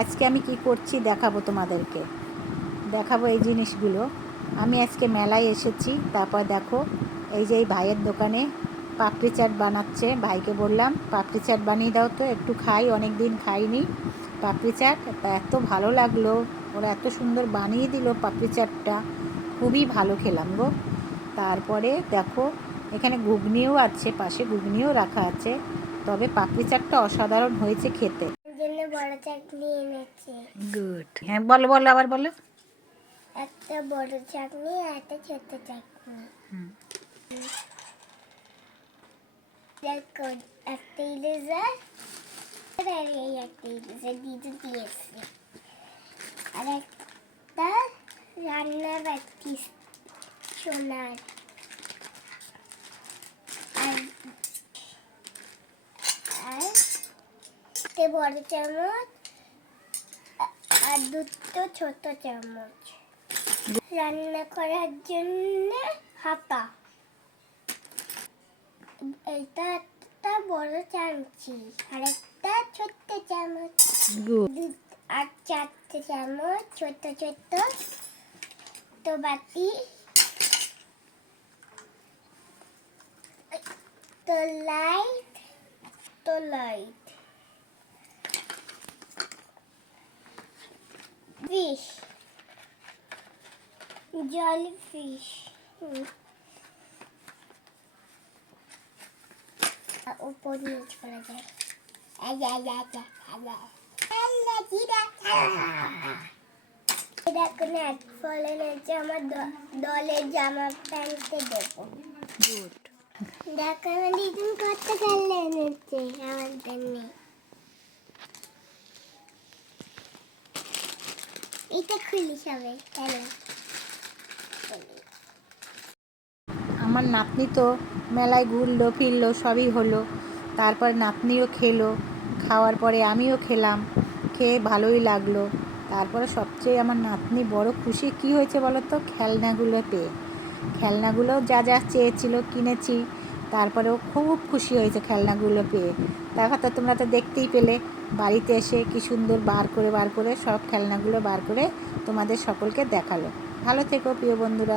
আজকে আমি কি করছি দেখাবো তোমাদেরকে, দেখাবো এই জিনিসগুলো। আমি আজকে মেলায় এসেছি। তারপর দেখো এই যে এই ভাইয়ের দোকানে পাপড়ি চাট বানাচ্ছে। ভাইকে বললাম পাপড়ি চাট বানিয়ে দাও তো, একটু খাই, অনেক দিন খাইনি পাপড়ি চাট। তা এত ভালো লাগলো, ওরা এত সুন্দর বানিয়ে দিল পাপড়ি চাটটা, খুবই ভালো খেলাম গো। তারপরে দেখো এখানে ঘুগনিও আছে, পাশে ঘুগনিও রাখা আছে। তবে পাপড়ি চাটটা অসাধারণ হয়েছে খেতে। বড় চাটনি এনেছে। গুড। হ্যাঁ বলো বলো, আবার বলো। একটা বড় চাটনি আর একটা ছোট চাটনি। দেখো একটা ইলিশার আর এই একটা ইলিশার দুটো দিয়েছে। আর একটা রান্নার বাটি সোনার। আর বড় চামচ আর দুটো ছোট চামচ রান্না করার জন্য হাতা। এটা একটা বড় চামচি আর একটা ছোট্ট চামচ। আর চারটে চামচ ছোট ছোট তো বাটি তো লাইট ফিশ জলফিশ উপর নিচ করা যায়। আমার দলের জামা প্যান্টে দেবো। দেখো আমার দিদিন কত খেলনা এনেছে আমার জন্য। এটা খুলি সবাই খেলো। আমার নাতনি তো মেলায় ঘুরলো ফিরলো, সবই হলো। তারপর নাতনিও খেলো, খাওয়ার পরে আমিও খেলাম, খেয়ে ভালোই লাগলো। তারপরে সবচেয়ে আমার নাতনি বড় খুশি কী হয়েছে বলো তো, খেলনাগুলো পেয়ে। খেলনাগুলো যা যা চেয়েছিল কিনেছি, তারপরেও খুব খুশি হয়েছে খেলনাগুলো পেয়ে। তারপর তো তোমরা তো দেখতেই পেলে, বাড়িতে এসে কী সুন্দর বার করে সব খেলনাগুলো বার করে তোমাদের সকলকে দেখালো। ভালো থেকো প্রিয় বন্ধুরা।